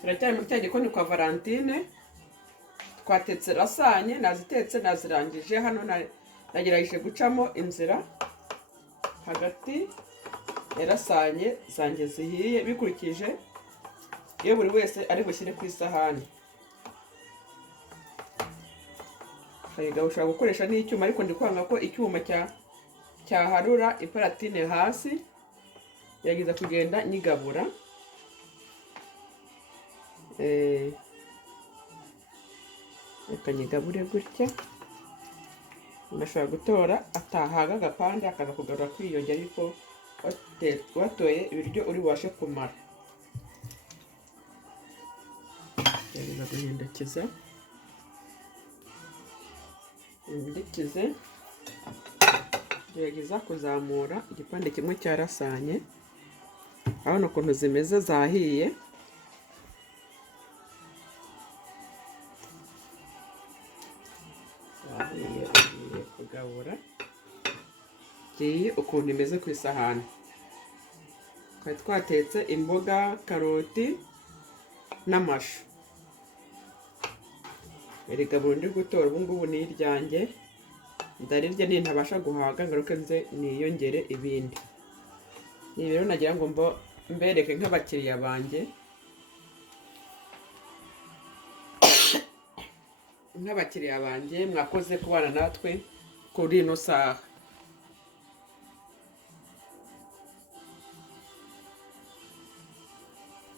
turacyari muri cya gikoni kwa Valentine. Twatetse lasagne, nazitetse nazirangije. Hano nagerageje gucamo inzira hagati ya lasagne zanjye zihiye bikurikije iyo buri wese ari bushyire ku isahani. Ushobora gukoresha n'icyuma, ariko ndi kwanga ko icyuma cyaharura iparatine hasi. Yagiza kugenda nyigabura. Reka nyigabure gutya. Ndashobora gutora atahaga agapande akaza kugarura kwiyongera, ariko watoye ibiryo uri bubashe kumara. Yagiza guhindukiza. Indikize. Gerageza kuzamura igipande kimwe cya lasagne. Urabona ukuntu zimeze zahiye. Zahiye kugabura. Ngiyi ukuntu imeze ku isahani. Twari twatetse imboga, karoti n'amashu. Irigaburo ndi gutora ubu ngubu ni iryanjye. Ndarirya nintabasha guhaga ngaruke nze niyongere ibindi. Ni rero nagira ngo mbereke nk'abakiriya banjye. Nk'abakiriya banjye mwakoze kubana natwe kuri ino saha.